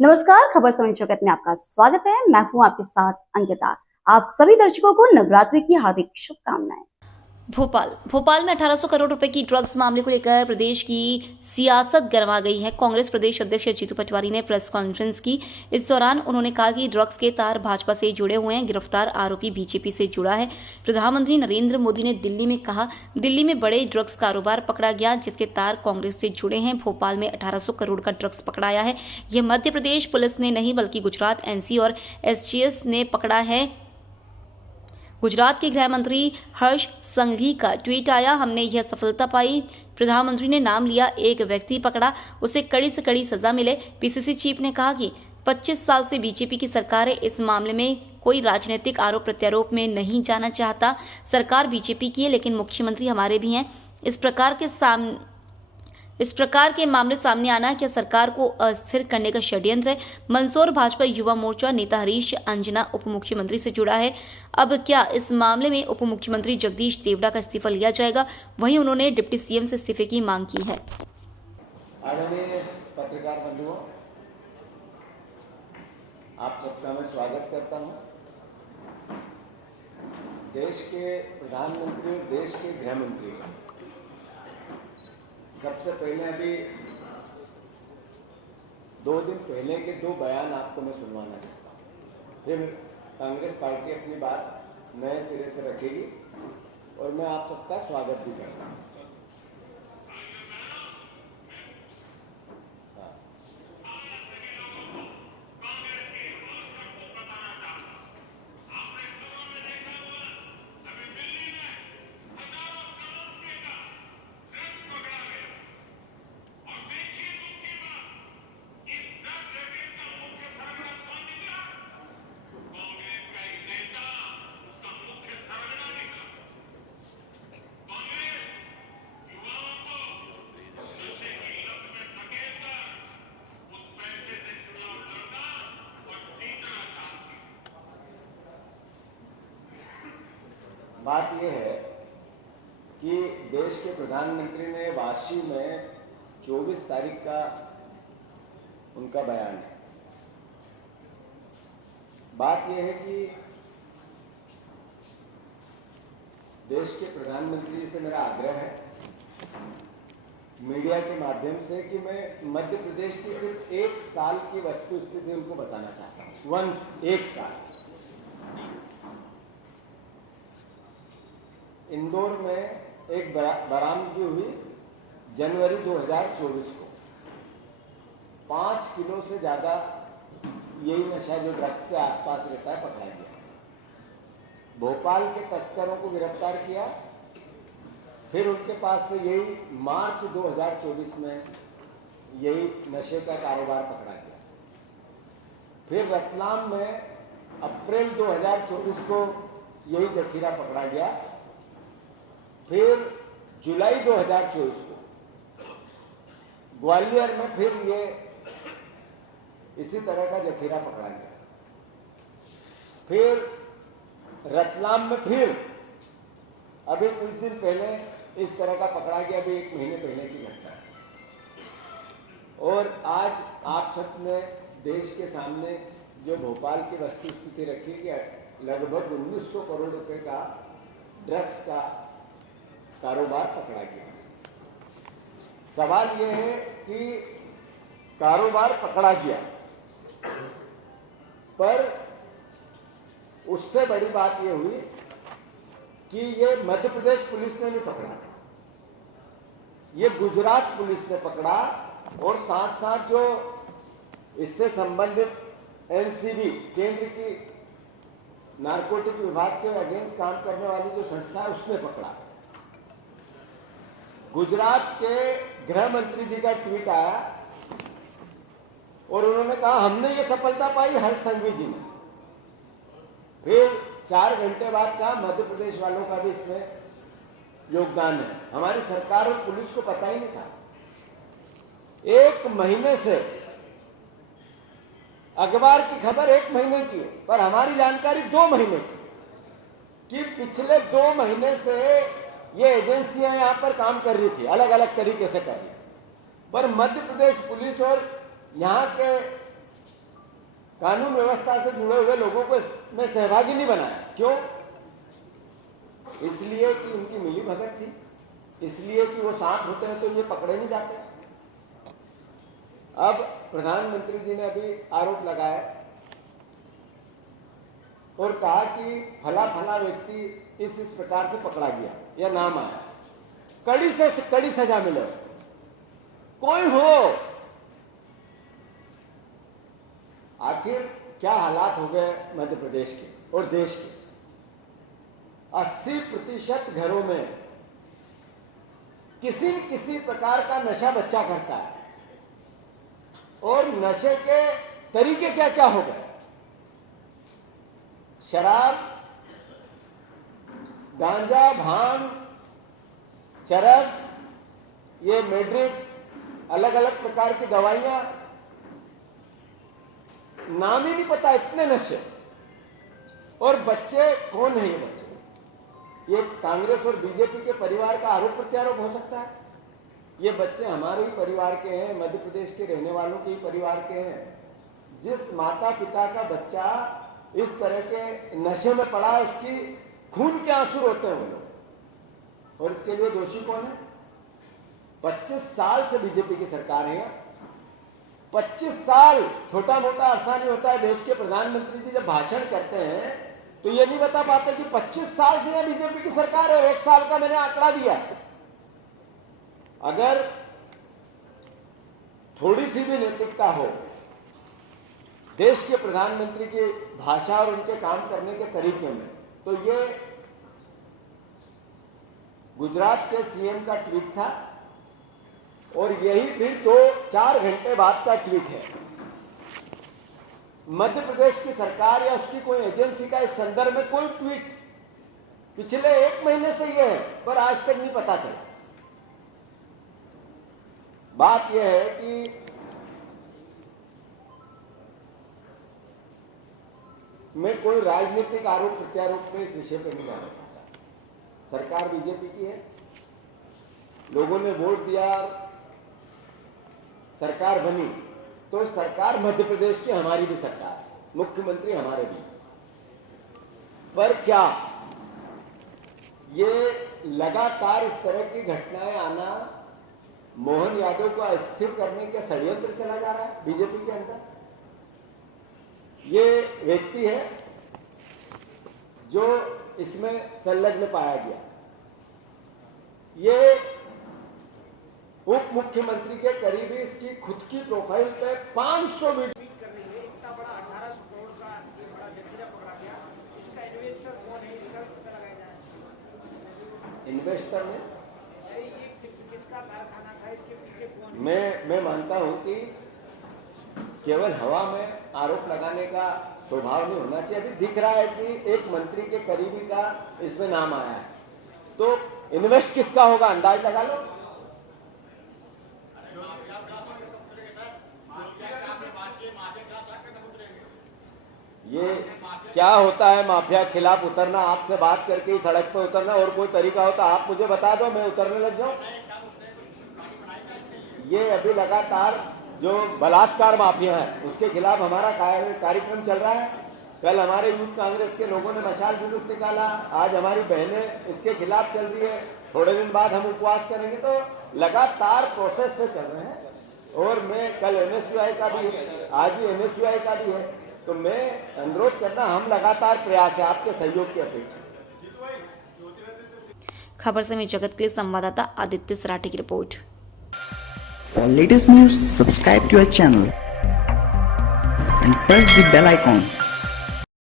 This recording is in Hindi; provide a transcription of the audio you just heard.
नमस्कार, खबर समय जगत में आपका स्वागत है। मैं हूं आपके साथ अंकिता। आप सभी दर्शकों को नवरात्रि की हार्दिक शुभकामनाएं। भोपाल में 1800 करोड़ रुपए की ड्रग्स मामले को लेकर प्रदेश की सियासत गरमा गई है। कांग्रेस प्रदेश अध्यक्ष जीतू पटवारी ने प्रेस कॉन्फ्रेंस की। इस दौरान उन्होंने कहा कि ड्रग्स के तार भाजपा से जुड़े हुए हैं, गिरफ्तार आरोपी बीजेपी से जुड़ा है। प्रधानमंत्री नरेंद्र मोदी ने दिल्ली में कहा, दिल्ली में बड़े ड्रग्स कारोबार पकड़ा गया जिसके तार कांग्रेस से जुड़े हैं। भोपाल में 1800 करोड़ का ड्रग्स पकड़ाया है। यह मध्य प्रदेश पुलिस ने नहीं बल्कि गुजरात, एनसी और एसटीएफ ने पकड़ा है। गुजरात के गृह मंत्री हर्ष संघवी का ट्वीट आया, हमने यह सफलता पाई। प्रधानमंत्री ने नाम लिया, एक व्यक्ति पकड़ा, उसे कड़ी से कड़ी सजा मिले। पीसीसी चीफ ने कहा कि 25 साल से बीजेपी की सरकार है, इस मामले में कोई राजनीतिक आरोप प्रत्यारोप में नहीं जाना चाहता। सरकार बीजेपी की है लेकिन मुख्यमंत्री हमारे भी हैं। इस प्रकार के मामले सामने आना क्या सरकार को अस्थिर करने का षड्यंत्र है। मंदसौर भाजपा युवा मोर्चा नेता हरीश अंजना उप मुख्यमंत्री से जुड़ा है। अब क्या इस मामले में उप मुख्यमंत्री जगदीश देवड़ा का इस्तीफा लिया जाएगा? वहीं उन्होंने डिप्टी सीएम से इस्तीफे की मांग की है। आदरणीय पत्रकार बंधुओं, आप सबका मैं स्वागत करता हूं। देश के प्रधानमंत्री और देश के गृह मंत्री, सबसे पहले अभी 2 दिन पहले के 2 बयान आपको मैं सुनवाना चाहता हूँ। फिर कांग्रेस पार्टी अपनी बात नए सिरे से रखेगी और मैं आप सबका स्वागत भी करता हूँ। बात यह है कि देश के प्रधानमंत्री ने वाशी में 24 तारीख का उनका बयान है। बात यह है कि देश के प्रधानमंत्री से मेरा आग्रह है मीडिया के माध्यम से कि मैं मध्य प्रदेश की सिर्फ 1 साल की वस्तुस्थिति उनको बताना चाहता हूँ। 1 साल इंदौर में एक बरामदगी हुई जनवरी 2024 को। 5 किलो से ज्यादा यही नशा जो ड्रग्स से आसपास रहता है पकड़ा गया। भोपाल के तस्करों को गिरफ्तार किया। फिर उनके पास से यही मार्च 2024 में यही नशे का कारोबार पकड़ा गया। फिर रतलाम में अप्रैल 2024 को यही जखीरा पकड़ा गया। फिर जुलाई 2024 को ग्वालियर में फिर ये इसी तरह का जखीरा पकड़ा गया। फिर रतलाम में फिर अभी कुछ दिन पहले इस तरह का पकड़ा गया, अभी 1 महीने पहले की घटना है। और आज आप सब ने देश के सामने जो भोपाल की वस्तुस्थिति रखी कि लगभग 1900 करोड़ रुपए का ड्रग्स का कारोबार पकड़ा गया। सवाल यह है कि कारोबार पकड़ा गया, पर उससे बड़ी बात यह हुई कि ये मध्य प्रदेश पुलिस ने नहीं पकड़ा, ये गुजरात पुलिस ने पकड़ा। और साथ साथ जो इससे संबंधित एनसीबी, केंद्र की नारकोटिक विभाग के अगेंस्ट काम करने वाली जो संस्था है, उसने पकड़ा। गुजरात के गृह मंत्री जी का ट्वीट आया और उन्होंने कहा हमने ये सफलता पाई हर्ष संघवी जी ने। फिर 4 घंटे बाद कहा मध्य प्रदेश वालों का भी इसमें योगदान है। हमारी सरकार और पुलिस को पता ही नहीं था। 1 महीने से अखबार की खबर 1 महीने की, पर हमारी जानकारी 2 महीने की कि पिछले 2 महीने से ये एजेंसियां यहां पर काम कर रही थी, अलग अलग तरीके से कर रही थी। पर मध्य प्रदेश पुलिस और यहाँ के कानून व्यवस्था से जुड़े हुए लोगों को इसमें सहभागी नहीं बनाया। क्यों? इसलिए कि उनकी मिली भगत थी, इसलिए कि वो साथ होते हैं तो ये पकड़े नहीं जाते। अब प्रधानमंत्री जी ने अभी आरोप लगाया और कहा कि फला फला व्यक्ति इस प्रकार से पकड़ा गया या नाम आया, कड़ी से कड़ी सजा मिले उसको, कोई हो। आखिर क्या हालात हो गए मध्य प्रदेश के और देश के। 80% घरों में किसी न किसी प्रकार का नशा बच्चा करता है, और नशे के तरीके क्या क्या हो गए। शराब, गांजा, भांग, चरस, ये मैड्रिक्स, अलग अलग प्रकार की दवाइयां, नाम ही नहीं पता, इतने नशे। और बच्चे कौन है ये बच्चे? ये कांग्रेस और बीजेपी के परिवार का आरोप प्रत्यारोप हो सकता है। ये बच्चे हमारे ही परिवार के हैं, मध्य प्रदेश के रहने वालों के ही परिवार के हैं। जिस माता पिता का बच्चा इस तरह के नशे में पड़ा है, उसकी खून के आंसू रोते हैं वो लोग, और इसके लिए दोषी कौन है? 25 साल से बीजेपी की सरकार है। 25 साल छोटा मोटा अरसा नहीं होता है। देश के प्रधानमंत्री जी जब भाषण करते हैं तो ये नहीं बता पाते कि 25 साल से यह बीजेपी की सरकार है। 1 साल का मैंने आंकड़ा दिया। अगर थोड़ी सी भी नैतिकता हो देश के प्रधानमंत्री की भाषा और उनके काम करने के तरीके में, तो ये गुजरात के सीएम का ट्वीट था, और यही फिर 2-4 घंटे बाद का ट्वीट है। मध्य प्रदेश की सरकार या उसकी कोई एजेंसी का इस संदर्भ में कोई ट्वीट पिछले 1 महीने से ये है, पर आज तक नहीं पता चला। बात यह है कि मैं कोई राजनीतिक आरोप प्रत्यारोप में इस विषय पर नहीं जाना चाहता। सरकार बीजेपी की है, लोगों ने वोट दिया, सरकार बनी, तो सरकार मध्य प्रदेश की हमारी भी सरकार, मुख्यमंत्री हमारे भी। पर क्या ये लगातार इस तरह की घटनाएं आना मोहन यादव को अस्थिर करने का षड्यंत्र चला जा रहा है बीजेपी के अंदर? ये व्यक्ति है जो इसमें संलग्न पाया गया। ये उप मुख्यमंत्री के करीबी इसकी खुद की प्रोफाइल पे 500 वीडियो करने में इतना बड़ा 1800 करोड़ का ये बड़ा जखीरा पकड़ा गया। इसका इन्वेस्टर कौन है, इसका पता लगाया जाए। इन्वेस्टर में ये किसका कारखाना था, इसके पीछे कौन है? मैं मानता हूं कि केवल हवा में आरोप लगाने का स्वभाव नहीं होना चाहिए। अभी दिख रहा है कि एक मंत्री के करीबी का इसमें नाम आया है, तो इन्वेस्ट किसका होगा अंदाज लगा लो। ये क्या होता है माफिया के खिलाफ उतरना? आपसे बात करके ही सड़क पर उतरना, और कोई तरीका होता आप मुझे बता दो, मैं उतरने लग जाऊं। ये अभी लगातार जो बलात्कार माफिया है उसके खिलाफ हमारा कार्यक्रम चल रहा है। कल हमारे यूथ कांग्रेस के लोगों ने मशाल जुलूस निकाला, आज हमारी बहनें इसके खिलाफ चल रही है, थोड़े दिन बाद हम उपवास करेंगे। तो लगातार प्रोसेस से चल रहे हैं। और मैं कल एनएसयूआई का भी, आज ही एनएसयूआई का भी है, तो मैं अनुरोध करना, हम लगातार प्रयास है आपके सहयोग की अपेक्षा। खबर समय जगत के लिए संवाददाता आदित्य सराठी की report. For latest news, subscribe to our channel and press the bell icon.